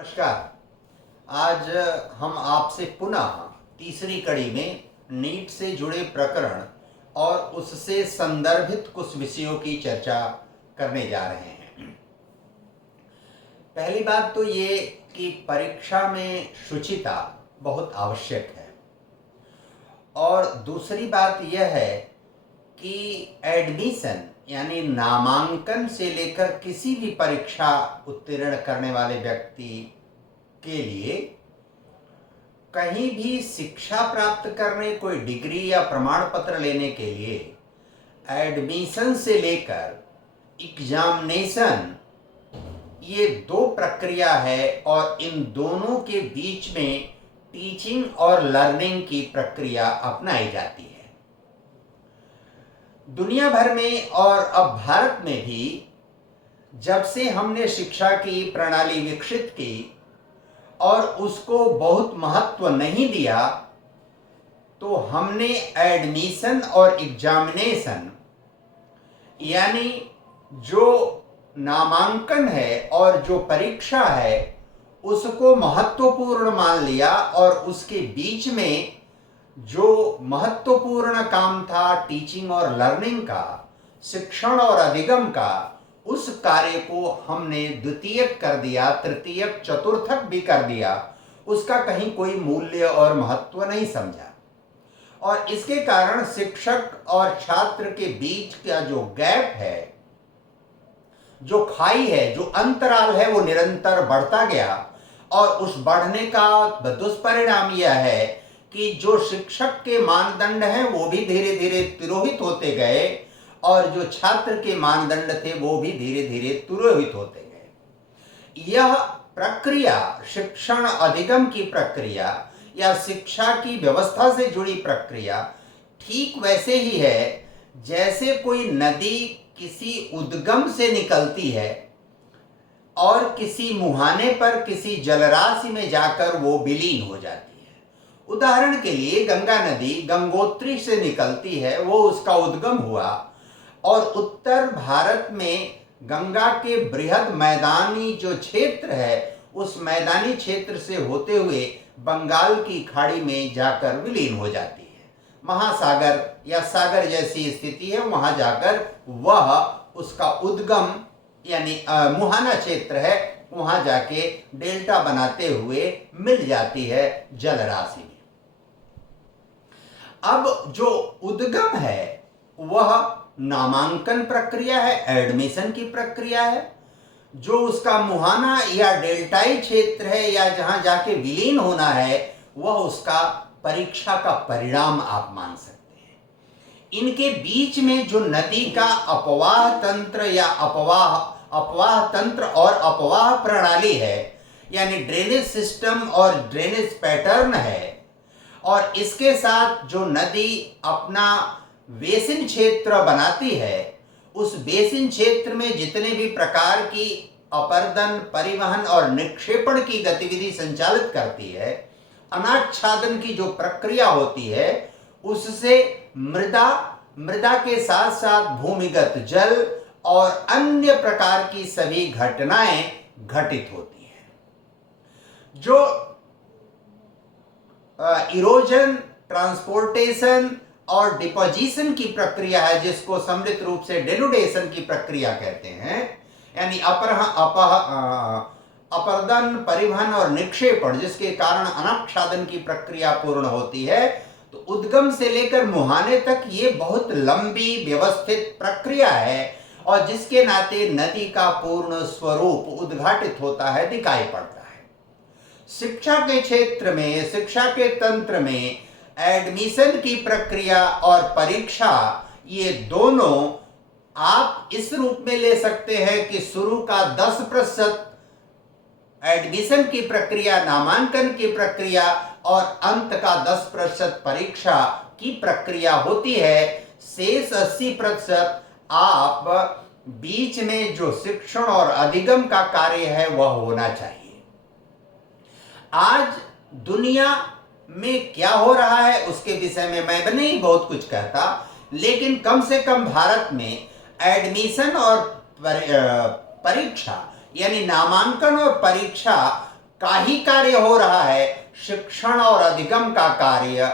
नमस्कार। आज हम आपसे पुनः तीसरी कड़ी में नीट से जुड़े प्रकरण और उससे संदर्भित कुछ विषयों की चर्चा करने जा रहे हैं। पहली बात तो ये कि परीक्षा में शुचिता बहुत आवश्यक है और दूसरी बात यह है कि एडमिशन यानी नामांकन से लेकर किसी भी परीक्षा उत्तीर्ण करने वाले व्यक्ति के लिए कहीं भी शिक्षा प्राप्त करने, कोई डिग्री या प्रमाण पत्र लेने के लिए एडमिशन से लेकर एग्जामिनेशन, ये दो प्रक्रिया है और इन दोनों के बीच में टीचिंग और लर्निंग की प्रक्रिया अपनाई जाती है। दुनिया भर में और अब भारत में भी जब से हमने शिक्षा की प्रणाली विकसित की और उसको बहुत महत्व नहीं दिया, तो हमने एडमिशन और एग्जामिनेशन यानी जो नामांकन है और जो परीक्षा है उसको महत्वपूर्ण मान लिया और उसके बीच में जो महत्वपूर्ण काम था टीचिंग और लर्निंग का, शिक्षण और अधिगम का, उस कार्य को हमने द्वितीयक कर दिया, तृतीयक चतुर्थक भी कर दिया। उसका कहीं कोई मूल्य और महत्व नहीं समझा और इसके कारण शिक्षक और छात्र के बीच का जो गैप है, जो खाई है, जो अंतराल है, वो निरंतर बढ़ता गया और उस बढ़ने का दुष्परिणाम यह है कि जो शिक्षक के मानदंड हैं वो भी धीरे धीरे तिरोहित होते गए और जो छात्र के मानदंड थे वो भी धीरे धीरे तिरोहित होते गए। यह प्रक्रिया, शिक्षण अधिगम की प्रक्रिया या शिक्षा की व्यवस्था से जुड़ी प्रक्रिया ठीक वैसे ही है जैसे कोई नदी किसी उद्गम से निकलती है और किसी मुहाने पर किसी जलराशि में जाकर वो विलीन हो जाती है। उदाहरण के लिए गंगा नदी गंगोत्री से निकलती है, वो उसका उद्गम हुआ और उत्तर भारत में गंगा के बृहद मैदानी जो क्षेत्र है उस मैदानी क्षेत्र से होते हुए बंगाल की खाड़ी में जाकर विलीन हो जाती है। महासागर या सागर जैसी स्थिति है, वहां जाकर वह उसका उद्गम यानी मुहाना क्षेत्र है, वहां जाके डेल्टा बनाते हुए मिल जाती है जलराशि में। अब जो उद्गम है वह नामांकन प्रक्रिया है, एडमिशन की प्रक्रिया है। जो उसका मुहाना या डेल्टाई क्षेत्र है या जहां जाके विलीन होना है वह उसका परीक्षा का परिणाम आप मान सकते हैं। इनके बीच में जो नदी का अपवाह तंत्र या अपवाह तंत्र और अपवाह प्रणाली है यानी ड्रेनेज सिस्टम और ड्रेनेज पैटर्न है, और इसके साथ जो नदी अपना बेसिन क्षेत्र बनाती है, उस बेसिन क्षेत्र में जितने भी प्रकार की अपर्दन, परिवहन और निक्षेपण की गतिविधि संचालित करती है, अनाच्छादन की जो प्रक्रिया होती है, उससे मृदा के साथ साथ भूमिगत जल और अन्य प्रकार की सभी घटनाएं घटित होती हैं। जो इरोजन, ट्रांसपोर्टेशन और डिपोजिशन की प्रक्रिया है, जिसको सम्मिलित रूप से डेनुडेशन की प्रक्रिया कहते हैं, यानी अपर्दन, परिवहन और निक्षेपण, जिसके कारण अनाच्छादन की प्रक्रिया पूर्ण होती है। तो उद्गम से लेकर मुहाने तक ये बहुत लंबी व्यवस्थित प्रक्रिया है और जिसके नाते नदी का पूर्ण स्वरूप उद्घाटित होता है, दिखाई पड़ता है। शिक्षा के क्षेत्र में, शिक्षा के तंत्र में एडमिशन की प्रक्रिया और परीक्षा, ये दोनों आप इस रूप में ले सकते हैं कि शुरू का 10% एडमिशन की प्रक्रिया, नामांकन की प्रक्रिया और अंत का 10% परीक्षा की प्रक्रिया होती है। शेष 80% आप बीच में जो शिक्षण और अधिगम का कार्य है वह होना चाहिए। आज दुनिया में क्या हो रहा है उसके विषय में मैं नहीं बहुत कुछ कहता, लेकिन कम से कम भारत में एडमिशन और परीक्षा यानी नामांकन और परीक्षा का ही कार्य हो रहा है, शिक्षण और अधिगम का कार्य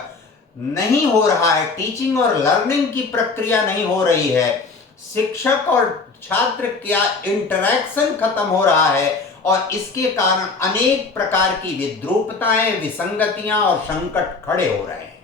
नहीं हो रहा है, टीचिंग और लर्निंग की प्रक्रिया नहीं हो रही है, शिक्षक और छात्र का इंटरेक्शन खत्म हो रहा है और इसके कारण अनेक प्रकार की विद्रूपताएं, विसंगतियां और संकट खड़े हो रहे हैं।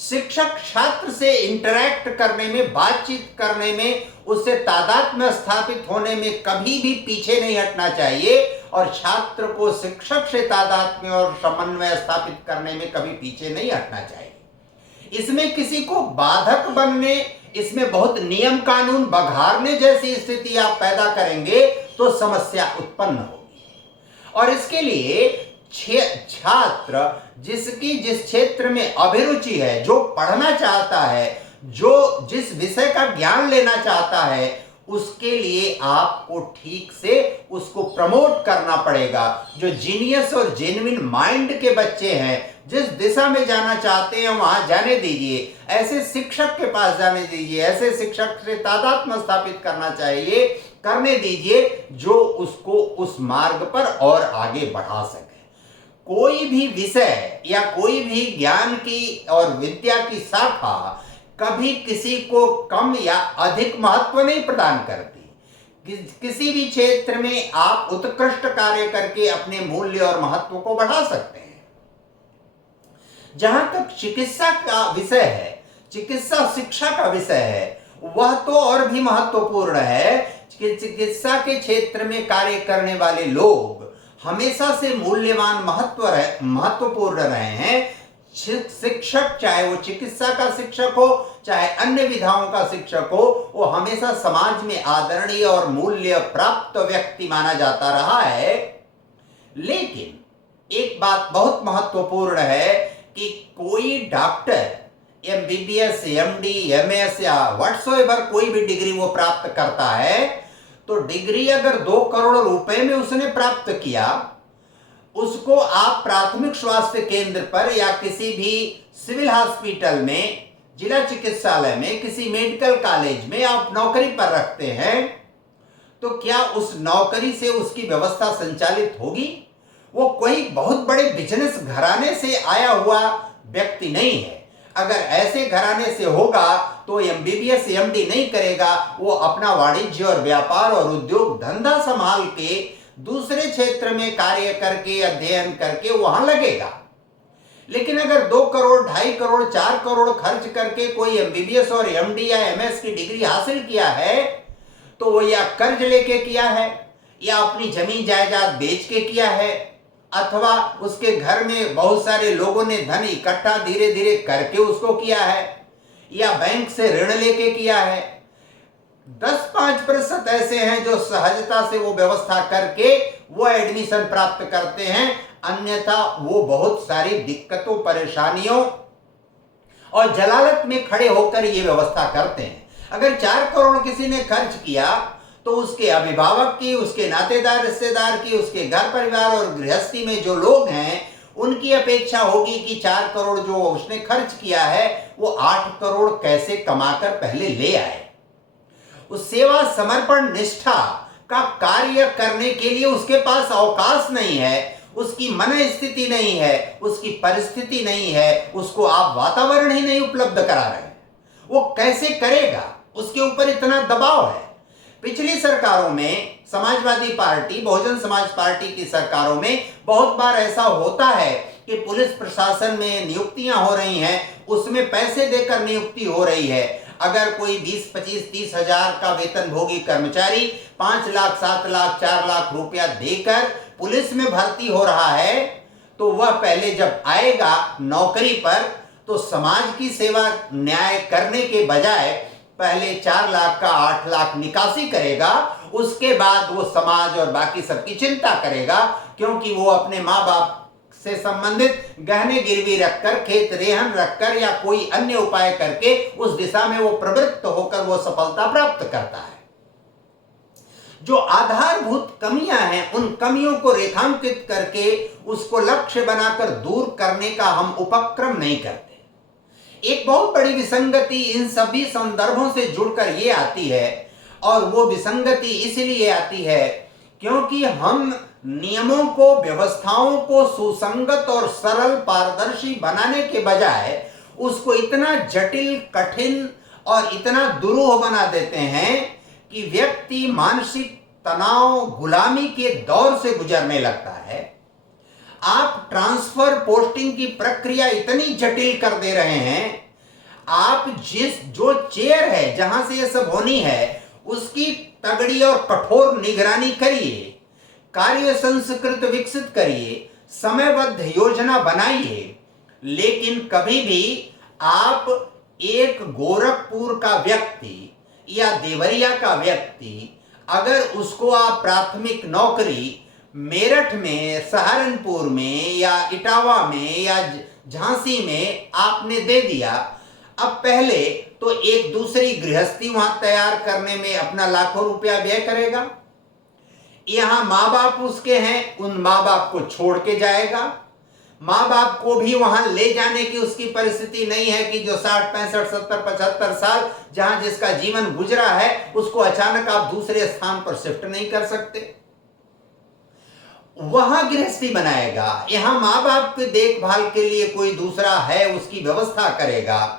शिक्षक छात्र से इंटरैक्ट करने में, बातचीत करने में, उससे तादात्म्य स्थापित होने में कभी भी पीछे नहीं हटना चाहिए और छात्र को शिक्षक से तादात्म्य और समन्वय स्थापित करने में कभी पीछे नहीं हटना चाहिए। इसमें किसी को बाधक बनने, इसमें बहुत नियम कानून बघारने जैसी स्थिति आप पैदा करेंगे तो समस्या उत्पन्न होगी। और इसके लिए छात्र जिसकी जिस क्षेत्र में अभिरुचि है, जो पढ़ना चाहता है, जो जिस विषय का ज्ञान लेना चाहता है, उसके लिए आपको ठीक से उसको प्रमोट करना पड़ेगा। जो जीनियस और जेन्युइन माइंड के बच्चे हैं, जिस दिशा में जाना चाहते हैं वहां जाने दीजिए, ऐसे शिक्षक के पास जाने दीजिए, ऐसे शिक्षक से तादात्म्य स्थापित करने दीजिए जो उसको उस मार्ग पर और आगे बढ़ा सके। कोई भी विषय या कोई भी ज्ञान की और विद्या की शाखा कभी किसी को कम या अधिक महत्व नहीं प्रदान करती। किसी भी क्षेत्र में आप उत्कृष्ट कार्य करके अपने मूल्य और महत्व को बढ़ा सकते हैं। जहां तक चिकित्सा का विषय है, चिकित्सा शिक्षा का विषय है, वह तो और भी महत्वपूर्ण है कि चिकित्सा के क्षेत्र में कार्य करने वाले लोग हमेशा से मूल्यवान, महत्वपूर्ण रहे हैं। शिक्षक, चाहे वो चिकित्सा का शिक्षक हो, चाहे अन्य विधाओं का शिक्षक हो, वो हमेशा समाज में आदरणीय और मूल्य प्राप्त व्यक्ति माना जाता रहा है। लेकिन एक बात बहुत महत्वपूर्ण है कि कोई डॉक्टर MBBS, MD, MS या व्हाटसोएवर कोई भी डिग्री वो प्राप्त करता है, तो डिग्री अगर 2 करोड़ रुपए में उसने प्राप्त किया, उसको आप प्राथमिक स्वास्थ्य केंद्र पर या किसी भी सिविल हॉस्पिटल में, जिला चिकित्सालय में, किसी मेडिकल कॉलेज में आप नौकरी पर रखते हैं, तो क्या उस नौकरी से उसकी व्यवस्था संचालित होगी? वो कोई बहुत बड़े बिजनेस घराने से आया हुआ व्यक्ति नहीं है। अगर ऐसे घराने से होगा तो MBBS, MD नहीं करेगा, वो अपना वाणिज्य और व्यापार और उद्योग धंधा संभाल के दूसरे क्षेत्र में कार्य करके, अध्ययन करके वहां लगेगा। लेकिन अगर 2 करोड़, 2.5 करोड़, 4 करोड़ खर्च करके कोई MBBS और MD या MS की डिग्री हासिल किया है, तो वो या कर्ज लेके किया है, या अपनी जमीन जायदाद बेच के किया है, अथवा उसके घर में बहुत सारे लोगों ने धन इकट्ठा धीरे धीरे करके उसको किया है, या बैंक से ऋण लेके किया है। 10-5% ऐसे हैं जो सहजता से वो व्यवस्था करके वो एडमिशन प्राप्त करते हैं, अन्यथा वो बहुत सारी दिक्कतों, परेशानियों और जलालत में खड़े होकर ये व्यवस्था करते हैं। अगर 4 करोड़ किसी ने खर्च किया तो उसके अभिभावक की, उसके नातेदार, रिश्तेदार की, उसके घर परिवार और गृहस्थी में जो लोग हैं, उनकी अपेक्षा होगी कि 4 करोड़ जो उसने खर्च किया है वो 8 करोड़ कैसे कमाकर पहले ले आए। उस सेवा, समर्पण, निष्ठा का कार्य करने के लिए उसके पास अवकाश नहीं है, उसकी मन स्थिति नहीं है, उसकी परिस्थिति नहीं है, उसको आप वातावरण ही नहीं उपलब्ध करा रहे हैं। वो कैसे करेगा? उसके ऊपर इतना दबाव है। पिछली सरकारों में समाजवादी पार्टी, बहुजन समाज पार्टी की सरकारों में बहुत बार ऐसा होता है कि पुलिस प्रशासन में नियुक्तियां हो रही हैं, उसमें पैसे देकर नियुक्ति हो रही है। अगर कोई 20, 25, 30 हजार का वेतनभोगी कर्मचारी 5 लाख, 7 लाख, 4 लाख रुपया देकर पुलिस में भर्ती हो रहा है, तो वह पहले जब आएगा नौकरी पर तो समाज की सेवा, न्याय करने के बजाय पहले 4 लाख का 8 लाख निकासी करेगा, उसके बाद वो समाज और बाकी सबकी चिंता करेगा, क्योंकि वो अपने माँ बाप से संबंधित गहने गिरवी रखकर, खेत रेहन रखकर या कोई अन्य उपाय करके उस दिशा में वो प्रवृत्त होकर वो सफलता प्राप्त करता है। जो आधारभूत कमियां हैं, उन कमियों को रेखांकित करके उसको लक्ष्य बनाकर दूर करने का हम उपक्रम नहीं करते। एक बहुत बड़ी विसंगति इन सभी संदर्भों से जुड़कर ये आती है, और वो विसंगति इसलिए आती है क्योंकि हम नियमों को, व्यवस्थाओं को सुसंगत और सरल पारदर्शी बनाने के बजाय उसको इतना जटिल, कठिन और इतना दुरूह बना देते हैं कि व्यक्ति मानसिक तनाव, गुलामी के दौर से गुजरने लगता है। आप ट्रांसफर, पोस्टिंग की प्रक्रिया इतनी जटिल कर दे रहे हैं। आप जो चेयर है जहां से यह सब होनी है, उसकी तगड़ी और कठोर निगरानी करिए, कार्य संस्कृत विकसित करिए, समयबद्ध योजना बनाइए। लेकिन कभी भी आप एक गोरखपुर का व्यक्ति या देवरिया का व्यक्ति, अगर उसको आप प्राथमिक नौकरी मेरठ में, सहारनपुर में या इटावा में या झांसी में आपने दे दिया, अब पहले तो एक दूसरी गृहस्थी वहां तैयार करने में अपना लाखों रुपया व्यय करेगा। यहां माँ बाप उसके हैं, उन माँ बाप को छोड़ के जाएगा। माँ बाप को भी वहां ले जाने की उसकी परिस्थिति नहीं है कि जो 60, 65, 70, 75 साल जहां जिसका जीवन गुजरा है, उसको अचानक आप दूसरे स्थान पर शिफ्ट नहीं कर सकते। वहां गृहस्थी बनाएगा, यहां माँ बाप की देखभाल के लिए कोई दूसरा है, उसकी व्यवस्था करेगा,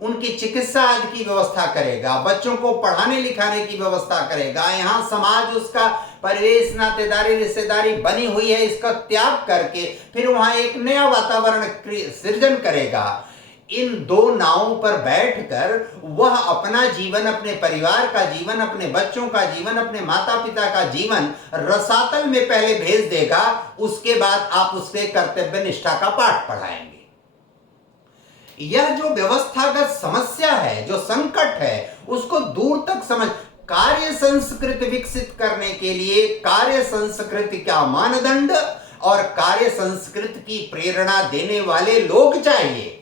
उनकी चिकित्सा आदि की व्यवस्था करेगा, बच्चों को पढ़ाने लिखाने की व्यवस्था करेगा। यहाँ समाज, उसका परिवेश, नातेदारी, रिश्तेदारी बनी हुई है, इसका त्याग करके फिर वहां एक नया वातावरण सृजन करेगा। इन दो नावों पर बैठकर वह अपना जीवन, अपने परिवार का जीवन, अपने बच्चों का जीवन, अपने माता पिता का जीवन रसातल में पहले भेज देगा। उसके बाद आप उससे कर्तव्य निष्ठा का पाठ पढ़ाएंगे। यह जो व्यवस्थागत समस्या है, जो संकट है, उसको दूर तक समझ, कार्य संस्कृति विकसित करने के लिए कार्य संस्कृति का मानदंड और कार्य संस्कृति की प्रेरणा देने वाले लोग चाहिए।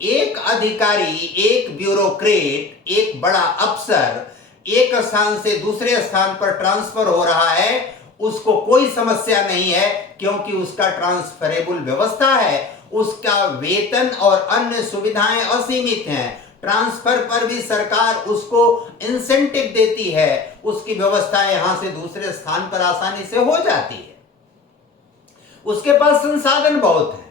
एक अधिकारी, एक ब्यूरोक्रेट, एक बड़ा अफसर एक स्थान से दूसरे स्थान पर ट्रांसफर हो रहा है, उसको कोई समस्या नहीं है, क्योंकि उसका ट्रांसफरेबल व्यवस्था है, उसका वेतन और अन्य सुविधाएं असीमित हैं, ट्रांसफर पर भी सरकार उसको इंसेंटिव देती है, उसकी व्यवस्था यहां से दूसरे स्थान पर आसानी से हो जाती है, उसके पास संसाधन बहुत है।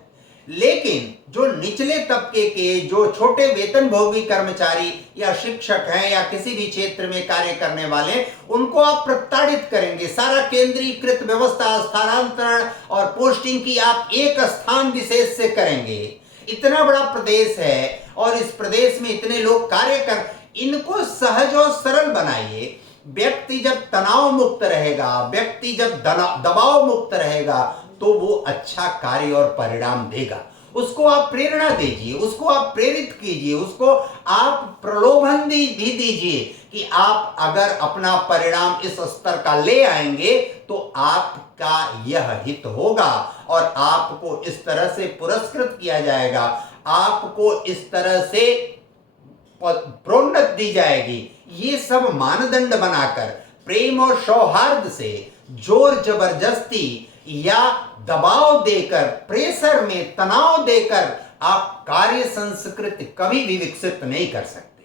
लेकिन जो निचले तबके के, जो छोटे वेतन भोगी कर्मचारी या शिक्षक हैं या किसी भी क्षेत्र में कार्य करने वाले, उनको आप प्रताड़ित करेंगे। सारा केंद्रीकृत व्यवस्था, स्थानांतरण और पोस्टिंग की आप एक स्थान विशेष से करेंगे। इतना बड़ा प्रदेश है और इस प्रदेश में इतने लोग कार्य कर, इनको सहज और सरल बनाइए। व्यक्ति जब तनाव मुक्त रहेगा, व्यक्ति जब दबाव मुक्त रहेगा, तो वो अच्छा कार्य और परिणाम देगा। उसको आप प्रेरणा दीजिए, उसको आप प्रेरित कीजिए, उसको आप प्रलोभन भी दीजिए कि आप अगर अपना परिणाम इस स्तर का ले आएंगे तो आपका यह हित होगा और आपको इस तरह से पुरस्कृत किया जाएगा, आपको इस तरह से प्रोन्नति दी जाएगी। ये सब मानदंड बनाकर प्रेम और सौहार्द से, जोर जबरदस्ती या दबाव देकर, प्रेशर में तनाव देकर आप कार्य संस्कृति कभी भी विकसित नहीं कर सकते।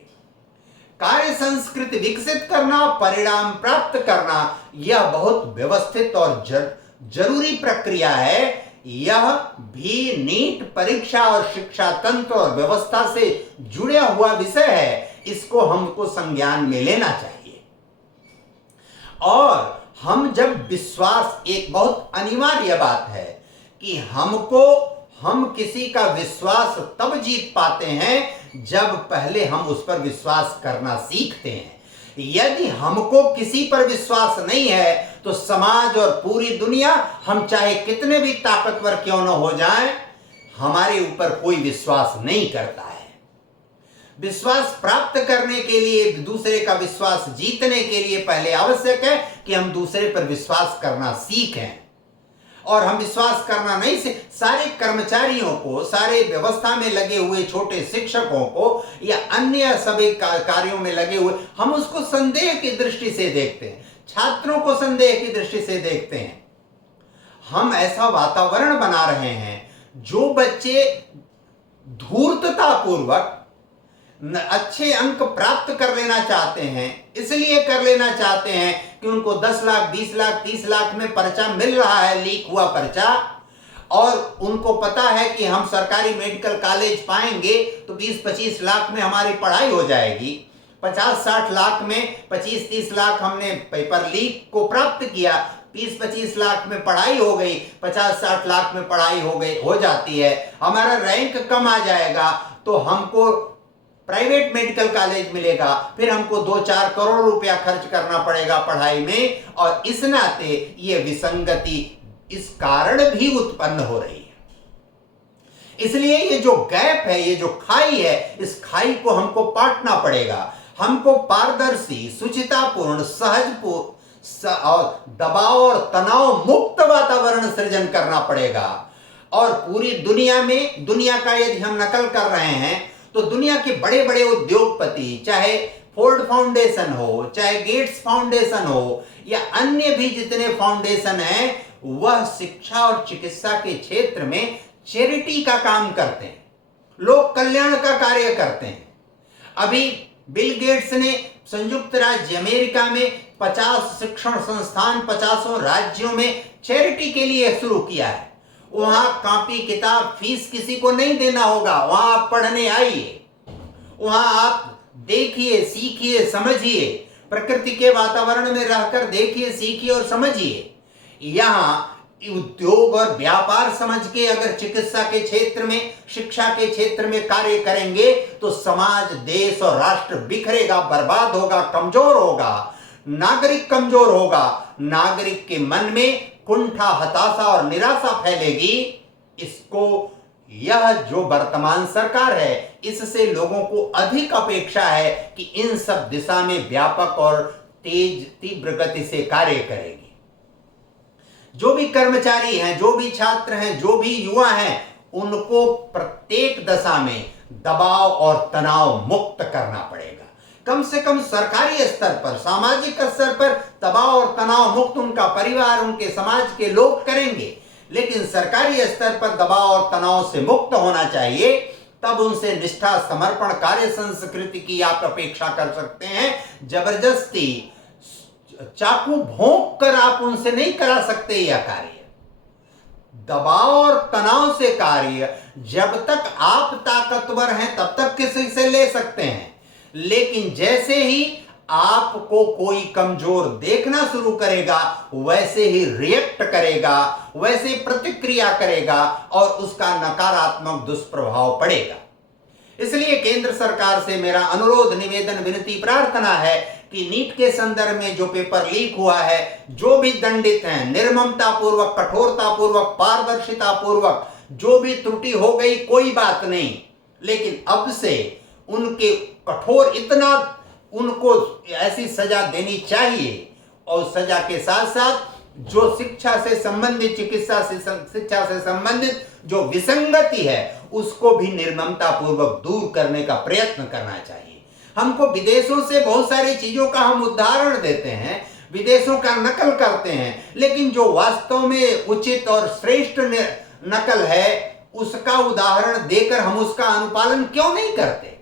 कार्य संस्कृति विकसित करना, परिणाम प्राप्त करना, यह बहुत व्यवस्थित और जरूरी प्रक्रिया है। यह भी नीट परीक्षा और शिक्षा तंत्र और व्यवस्था से जुड़ा हुआ विषय है, इसको हमको संज्ञान में लेना चाहिए। और हम जब विश्वास, एक बहुत अनिवार्य बात है कि हम किसी का विश्वास तब जीत पाते हैं जब पहले हम उस पर विश्वास करना सीखते हैं। यदि हमको किसी पर विश्वास नहीं है तो समाज और पूरी दुनिया, हम चाहे कितने भी ताकतवर क्यों न हो जाएं, हमारे ऊपर कोई विश्वास नहीं करता है। विश्वास प्राप्त करने के लिए, दूसरे का विश्वास जीतने के लिए पहले आवश्यक है कि हम दूसरे पर विश्वास करना सीखें। और हम विश्वास करना नहीं से सारे कर्मचारियों को, सारे व्यवस्था में लगे हुए छोटे शिक्षकों को या अन्य सभी कार्यों में लगे हुए, हम उसको संदेह की दृष्टि से देखते हैं, छात्रों को संदेह की दृष्टि से देखते हैं। हम ऐसा वातावरण बना रहे हैं जो बच्चे धूर्तता पूर्वक, अच्छे अंक प्राप्त कर लेना चाहते हैं, इसलिए कर लेना चाहते हैं कि उनको 10 लाख 20 लाख 30 लाख में पर्चा मिल रहा है, लीक हुआ पर्चा, और उनको पता है कि हम सरकारी मेडिकल कॉलेज पाएंगे तो 20-25 लाख में हमारी पढ़ाई हो जाएगी। 50-60 लाख में 25-30 लाख हमने पेपर लीक को प्राप्त किया, 20-25 लाख में पढ़ाई हो गई, 50-60 लाख में पढ़ाई हो जाती है, हमारा रैंक कम आ जाएगा तो हमको प्राइवेट मेडिकल कॉलेज मिलेगा, फिर हमको 2-4 करोड़ रुपया खर्च करना पड़ेगा पढ़ाई में, और इस नाते ये विसंगति इस कारण भी उत्पन्न हो रही है। इसलिए ये जो गैप है, ये जो खाई है, इस खाई को हमको पाटना पड़ेगा। हमको पारदर्शी, सुचितापूर्ण, और दबाव और तनाव मुक्त वातावरण सृजन करना पड़ेगा। और पूरी दुनिया में, दुनिया का यदि हम नकल कर रहे हैं तो दुनिया के बड़े बड़े उद्योगपति, चाहे फोर्ड फाउंडेशन हो, चाहे गेट्स फाउंडेशन हो, या अन्य भी जितने फाउंडेशन हैं, वह शिक्षा और चिकित्सा के क्षेत्र में चैरिटी का काम करते हैं, लोक कल्याण का कार्य करते हैं। अभी बिल गेट्स ने संयुक्त राज्य अमेरिका में 50 शिक्षण संस्थान 50 राज्यों में चैरिटी के लिए शुरू किया है। वहां कॉपी किताब फीस किसी को नहीं देना होगा, वहां आप पढ़ने आइए, वहां आप देखिए, सीखिए, समझिए, प्रकृति के वातावरण में रहकर देखिए, सीखिए और समझिए। यहां उद्योग और व्यापार समझ के अगर चिकित्सा के क्षेत्र में, शिक्षा के क्षेत्र में कार्य करेंगे तो समाज, देश और राष्ट्र बिखरेगा, बर्बाद होगा, कमजोर होगा, नागरिक कमजोर होगा, नागरिक के मन में कुंठा, हताशा और निराशा फैलेगी। इसको, यह जो वर्तमान सरकार है, इससे लोगों को अधिक अपेक्षा है कि इन सब दिशा में व्यापक और तेज, तीव्र गति से कार्य करेगी। जो भी कर्मचारी हैं, जो भी छात्र हैं, जो भी युवा हैं, उनको प्रत्येक दशा में दबाव और तनाव मुक्त करना पड़ेगा। कम से कम सरकारी स्तर पर, सामाजिक स्तर पर दबाव और तनाव मुक्त उनका परिवार, उनके समाज के लोग करेंगे, लेकिन सरकारी स्तर पर दबाव और तनाव से मुक्त होना चाहिए। तब उनसे निष्ठा, समर्पण, कार्य संस्कृति की आप अपेक्षा कर सकते हैं। जबरदस्ती चाकू भोंक कर आप उनसे नहीं करा सकते यह कार्य। दबाव और तनाव से कार्य जब तक आप ताकतवर हैं तब तक किसी से ले सकते हैं, लेकिन जैसे ही आपको कोई कमजोर देखना शुरू करेगा, वैसे ही रिएक्ट करेगा, वैसे प्रतिक्रिया करेगा और उसका नकारात्मक दुष्प्रभाव पड़ेगा। इसलिए केंद्र सरकार से मेरा अनुरोध, निवेदन, विनती, प्रार्थना है कि नीट के संदर्भ में जो पेपर लीक हुआ है, जो भी दंडित हैं, निर्ममता पूर्वक, कठोरता पूर्वक, पारदर्शिता पूर्वक जो भी त्रुटि हो गई, कोई बात नहीं, लेकिन अब से उनके कठोर, इतना उनको ऐसी सजा देनी चाहिए, और सजा के साथ साथ जो शिक्षा से संबंधित, चिकित्सा से, शिक्षा से संबंधित जो विसंगति है, उसको भी निर्ममता पूर्वक दूर करने का प्रयत्न करना चाहिए। हमको विदेशों से बहुत सारी चीजों का हम उदाहरण देते हैं, विदेशों का नकल करते हैं, लेकिन जो वास्तव में उचित और श्रेष्ठ नकल है, उसका उदाहरण देकर हम उसका अनुपालन क्यों नहीं करते?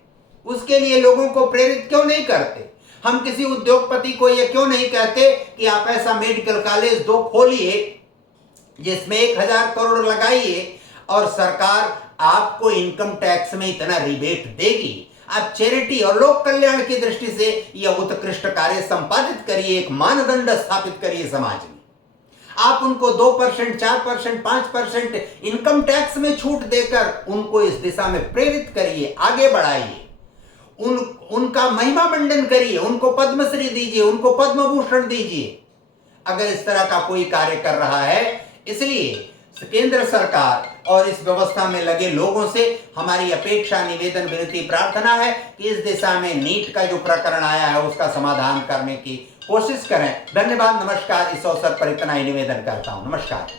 उसके लिए लोगों को प्रेरित क्यों नहीं करते? हम किसी उद्योगपति को यह क्यों नहीं कहते कि आप ऐसा मेडिकल कॉलेज दो, खोलिए, जिसमें 1000 करोड़ लगाइए और सरकार आपको इनकम टैक्स में इतना रिबेट देगी। आप चैरिटी और लोक कल्याण की दृष्टि से यह उत्कृष्ट कार्य संपादित करिए, एक मानदंड स्थापित करिए समाज में। आप उनको 2%, 4%, 5% इनकम टैक्स में छूट देकर उनको इस दिशा में प्रेरित करिए, आगे बढ़ाइए, उनका महिमा मंडन करिए, उनको पद्मश्री दीजिए, उनको पद्म भूषण दीजिए, अगर इस तरह का कोई कार्य कर रहा है। इसलिए केंद्र सरकार और इस व्यवस्था में लगे लोगों से हमारी अपेक्षा, निवेदन, विनती, प्रार्थना है कि इस दिशा में नीट का जो प्रकरण आया है उसका समाधान करने की कोशिश करें। धन्यवाद, नमस्कार। इस अवसर पर इतना ही निवेदन करता हूं। नमस्कार।